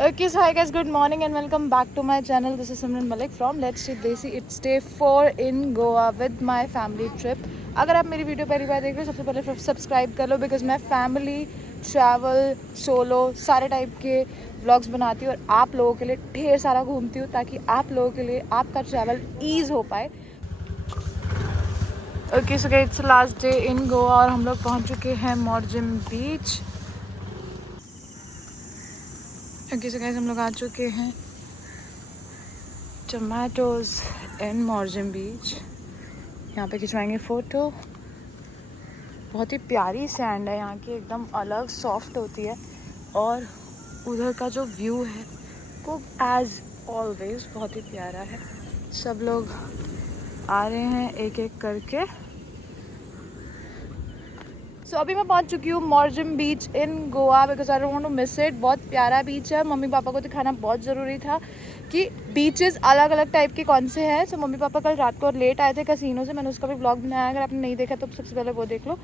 Okay, so hi guys, good morning and welcome back to my channel. This is Simran Malik from Let's Eat Desi. It's day 4 in Goa with my family trip. अगर आप मेरी video पहली बार देख रहे हो सबसे पहले subscribe कर लो बिकॉज मैं फैमिली ट्रैवल सोलो सारे टाइप के व्लॉग्स बनाती हूँ और आप लोगों के लिए ढेर सारा घूमती हूँ ताकि आप लोगों के लिए आपका ट्रैवल ईज़ हो पाए. Okay so guys, it's last day in Goa और हम लोग पहुँच चुके हैं मॉर्जिम बीच. ओके सो गाइस, हम लोग आ चुके हैं टमाटोज इन मॉर्जिम बीच. यहाँ पे खिंचवाएंगे फ़ोटो. बहुत ही प्यारी सैंड है यहाँ की, एकदम अलग सॉफ्ट होती है और उधर का जो व्यू है वो एज़ ऑलवेज बहुत ही प्यारा है. सब लोग आ रहे हैं एक एक करके. सो अभी मैं पहुंच चुकी हूँ Morjim beach in Goa because I don't want to miss it. बहुत प्यारा बीच है. मम्मी पापा को दिखाना बहुत ज़रूरी था कि बीचेस अलग अलग टाइप के कौन से हैं. सो मम्मी पापा कल रात को लेट आए थे कसिनो से. मैंने उसका भी ब्लॉग बनाया, अगर आपने नहीं देखा तो सबसे पहले वो देख लो.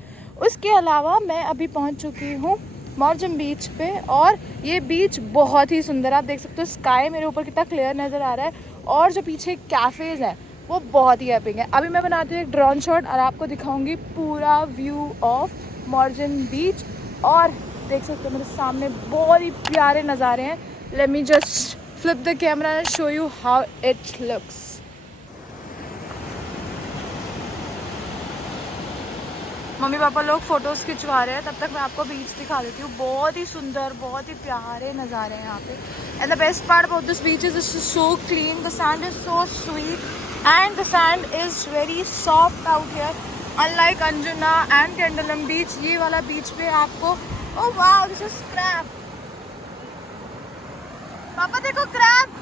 उसके अलावा मैं अभी पहुँच चुकी हूँ मॉर्जिम बीच पे और ये बीच बहुत ही सुंदर. आप देख सकते हो स्काई मेरे ऊपर कितना क्लियर नज़र आ रहा है और जो पीछे कैफ़ेज़ हैं वो बहुत ही एपिक है. अभी मैं बनाती हूँ एक ड्रोन शॉट और आपको दिखाऊंगी पूरा व्यू ऑफ मॉर्जिम बीच. और देख सकते हो मेरे सामने बहुत ही प्यारे नज़ारे हैं. Late me just flip the camera and show you how it looks. Mummy papa लोग फ़ोटोज़ खिंचवा रहे हैं, तब तक मैं आपको बीच दिखा देती हूँ. बहुत ही सुंदर, बहुत ही प्यारे नज़ारे हैं यहाँ पे. And the best part about this beach is so clean. The sand is so sweet and the sand is very soft out here. Unlike Anjuna and Candolim beach, ये वाला बीच पे आपको oh wow this is crab. पापा देखो crab.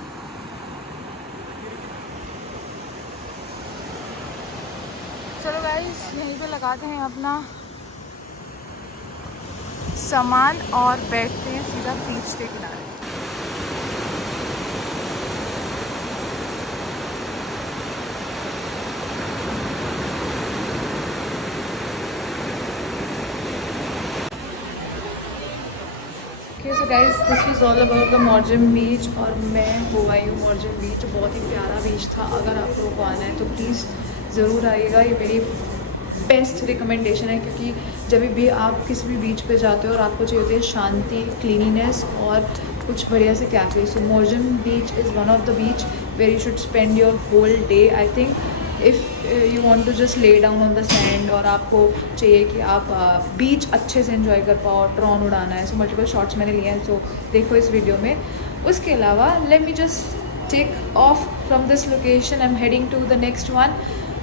चलो guys, यहीं पे लगाते हैं अपना सामान और बैठते हैं सीधा बीच के किनारे. So guys, this is all about the Morjim beach और मैं हो आई हूँ मॉर्जिम बीच. बहुत ही प्यारा बीच था. अगर आप लोगों को आना है तो प्लीज़ ज़रूर आइएगा. ये मेरी बेस्ट रिकमेंडेशन है क्योंकि जब भी आप किसी भी बीच पे जाते हो और आपको चाहिए होती है शांति, क्लीनिनेस और कुछ बढ़िया से cafe, so Morjim beach is one of the beach where you should spend your whole day. I think if you want to just lay down on the sand और आपको चाहिए कि आप बीच अच्छे से एंजॉय कर पाओ, ड्रोन उड़ाना है. सो मल्टीपल शॉट्स मैंने लिए हैं, सो देखो इस वीडियो में. उसके अलावा let me just take off from this location. I am heading to the next one.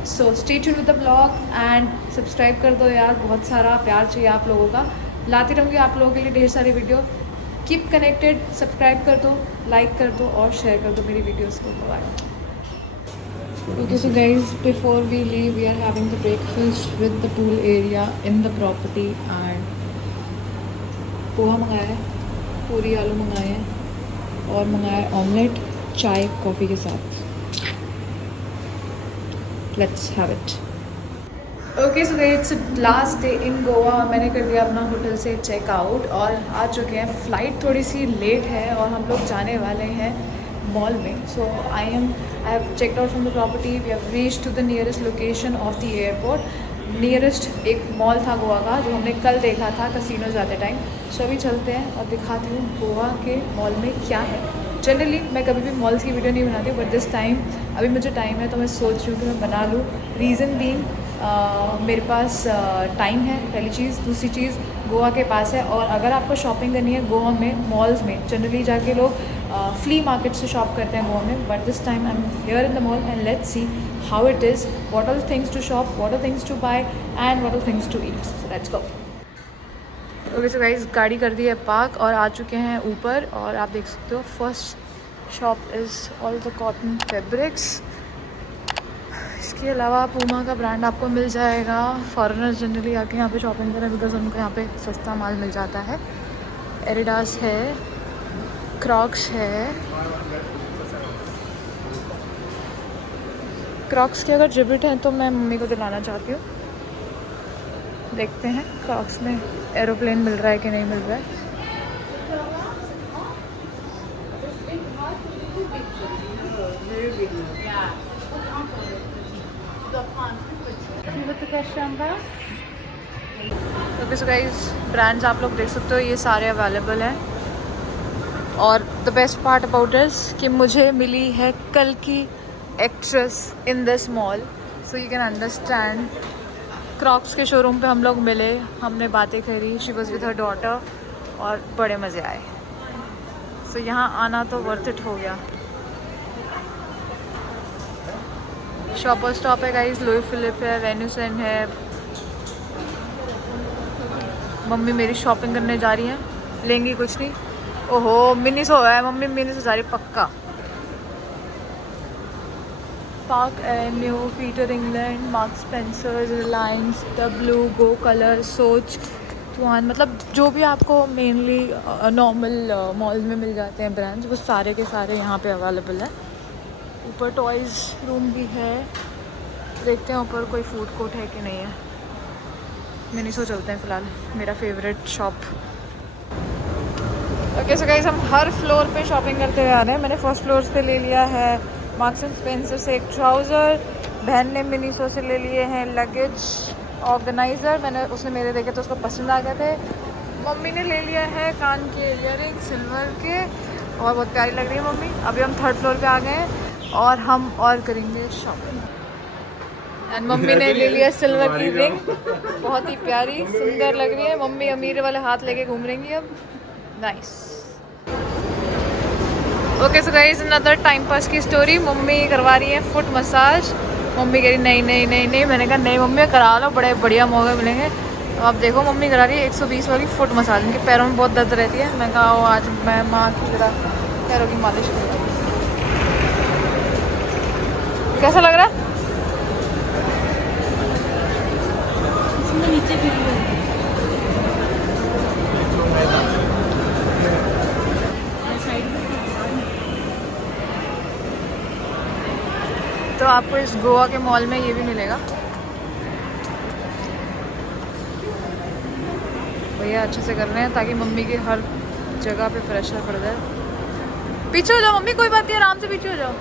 So stay tuned with the blog and subscribe कर दो यार. बहुत सारा प्यार चाहिए आप लोगों का. लाती रहूँगी आप लोगों के लिए ढेर सारी वीडियो. Keep connected. सब्सक्राइब कर दो, लाइक कर दो और शेयर कर दो मेरी वीडियोज़ को. Bye. Okay, so guys, before we leave, we are having the breakfast with the pool area in the property and poha मंगाया है, पूरी आलू मंगाए हैं और मंगाया है ऑमलेट चाय कॉफ़ी के साथ. Let's have it. Okay so guys, it's last day in Goa. मैंने कर दिया अपना होटल से चेकआउट और आ चुके हैं. फ़्लाइट थोड़ी सी लेट है और हम लोग जाने वाले हैं मॉल में. So I have checked out from the property. We have reached to the nearest location of the airport. Nearest एक मॉल था गोवा का जो हमने कल देखा था कसिनो जाते टाइम. सो अभी चलते हैं और दिखाती हूँ गोवा के मॉल में क्या है. जनरली मैं कभी भी मॉल्स की वीडियो नहीं बनाती बट दिस टाइम अभी मुझे टाइम है तो मैं सोच रही हूँ कि मैं बना लूँ. रीज़न बीइंग मेरे पास टाइम है पहली चीज़. दूसरी चीज़ गोवा के पास है और अगर आपको शॉपिंग करनी है गोवा में मॉल्स में जनरली जाके लोग फ्ली मार्केट से शॉप करते हैं गोवा में. But this time I am here in the mall and let's see how it is, what are things to shop, what are things to buy and what are things to eat. So let's go. Okay so guys, गाड़ी कर दी है park और आ चुके हैं ऊपर और आप देख सकते हो first shop is all the cotton fabrics. इसके अलावा पूमा का ब्रांड आपको मिल जाएगा. फॉरेनर्स जनरली आके यहाँ पे शॉपिंग करें बिकॉज उनको यहाँ पे सस्ता माल मिल जाता है. एडिडास है, क्रॉक्स है. क्रॉक्स के अगर जिबिट हैं तो मैं मम्मी को दिलाना चाहती हूँ. देखते हैं क्रॉक्स में एरोप्लेन मिल रहा है कि नहीं मिल रहा है. ओके सो गाइस, ब्रांड्स आप लोग देख सकते हो, ये सारे अवेलेबल हैं। और द बेस्ट पार्ट अबाउट इस कि मुझे मिली है कल की actress in this mall, so you can understand. Crocs के शोरूम पे हम लोग मिले, हमने बातें करी, she was with her daughter और बड़े मज़े आए। सो यहाँ आना तो वर्थ इट हो गया। शॉपर स्टॉप है गाइस, लुई फिलिप है, वेन्यूसन है। मम्मी मेरी शॉपिंग करने जा रही है, लेंगी कुछ नहीं। ओहो मिनीसो है, मम्मी मिनीसो जा रही पक्का। Park Avenue, Peter England, Marks Spencer, Reliance, W, Go Colors, Soch, तुआन, मतलब जो भी आपको मेनली नॉर्मल मॉल में मिल जाते हैं ब्रांड्स, वो सारे के सारे यहाँ पे अवेलेबल है। ऊपर टॉयज़ रूम भी है, देखते हैं ऊपर कोई फूड कोर्ट है कि नहीं है। मिनीसो चलते हैं फ़िलहाल, मेरा favourite shop. Okay so guys, हम हर फ्लोर पे शॉपिंग करते हुए आ रहे हैं। मैंने फर्स्ट फ्लोर से ले लिया है मार्क्स एंड स्पेंसर से एक ट्राउज़र, बहन ने मिनीसो से ले लिए हैं लगेज ऑर्गेनाइज़र, मैंने उसने मेरे देखे तो उसको पसंद आ गए थे। मम्मी ने ले लिया है कान के इयररिंग सिल्वर के, और बहुत प्यारी लग रही है मम्मी। अभी हम थर्ड फ्लोर पे आ गए हैं और हम और करेंगे शॉपिंग। एंड मम्मी ने ले लिया सिल्वर की रिंग, बहुत ही प्यारी सुंदर लग रही है। मम्मी अमीर वाले हाथ लेके घूम रही अब, nice. Okay so guys, another time pass की स्टोरी। मम्मी करवा रही है फुट मसाज। मम्मी कह रही नहीं नहीं नहीं नहीं, मैंने कहा नहीं मम्मी करा लो, बड़े बढ़िया मौके मिलेंगे। तो आप देखो मम्मी करा रही है 120 वाली फुट मसाज। उनके पैरों में बहुत दर्द रहती है। मैं कहा आज मैं माँ की जरा पैरों की मालिश करूँगी। कैसा लग रहा है? नीचे तो आपको इस गोवा के मॉल में ये भी मिलेगा। भैया अच्छे से कर रहे हैं ताकि मम्मी की हर जगह पे प्रेशर पड़ जाए। पीछे हो जाओ मम्मी, कोई बात नहीं, आराम से पीछे हो जाओ।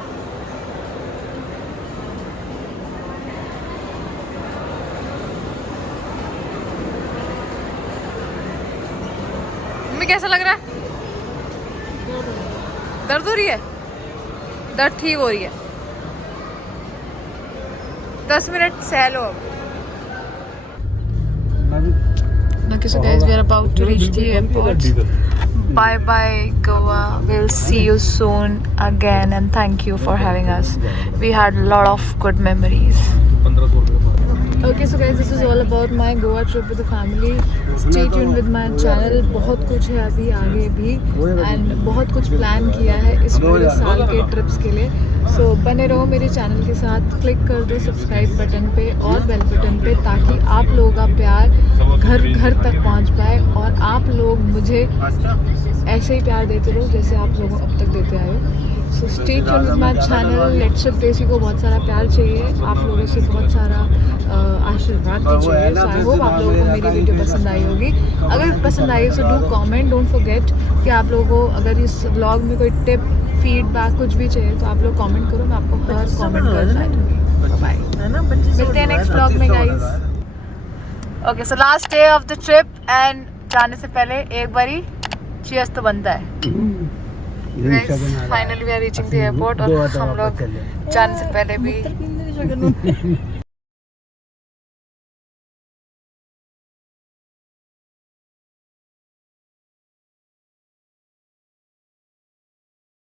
मम्मी कैसा लग रहा है? दर्द हो रही है? दर्द ठीक हो रही है? 10 मिनट सह लो अब। Okay, so guys, we are about to reach the airport. Bye bye Goa. We'll see you soon again, and thank you for having us. We had a lot of good memories. Okay, so guys, this is all about my Goa trip with the family. Stay tuned with my channel. बहुत कुछ है अभी आगे भी, and बहुत कुछ plan किया है इस पूरे साल के ट्रिप्स के लिए। सो बने रहो मेरे चैनल के साथ, क्लिक कर दो सब्सक्राइब बटन पे और बेल बटन पे, ताकि आप लोगों का प्यार घर घर तक पहुंच पाए और आप लोग मुझे ऐसे ही प्यार देते रहो जैसे आप लोगों अब तक देते आए हो। सो stay tuned with my channel. Let's up देसी को बहुत सारा प्यार चाहिए, आप लोगों से बहुत सारा आशीर्वाद भी चाहिए। सो आई होप आप लोगों को मेरी वीडियो पसंद आई होगी। अगर पसंद आई तो डू कमेंट, डोंट फॉरगेट कि आप लोगों को अगर इस व्लॉग में कोई टिप फीडबैक कुछ भी चाहिए तो आप लोग कमेंट करो, मैं आपको हर कमेंट कर रिप्लाई दूँगी। बाय, मिलते हैं नेक्स्ट व्लॉग में guys. Okay so last day of the trip, and जाने से पहले एक बारी चीयर्स तो बनता है। Finally we are reaching the airport, और हम लोग जाने से पहले भी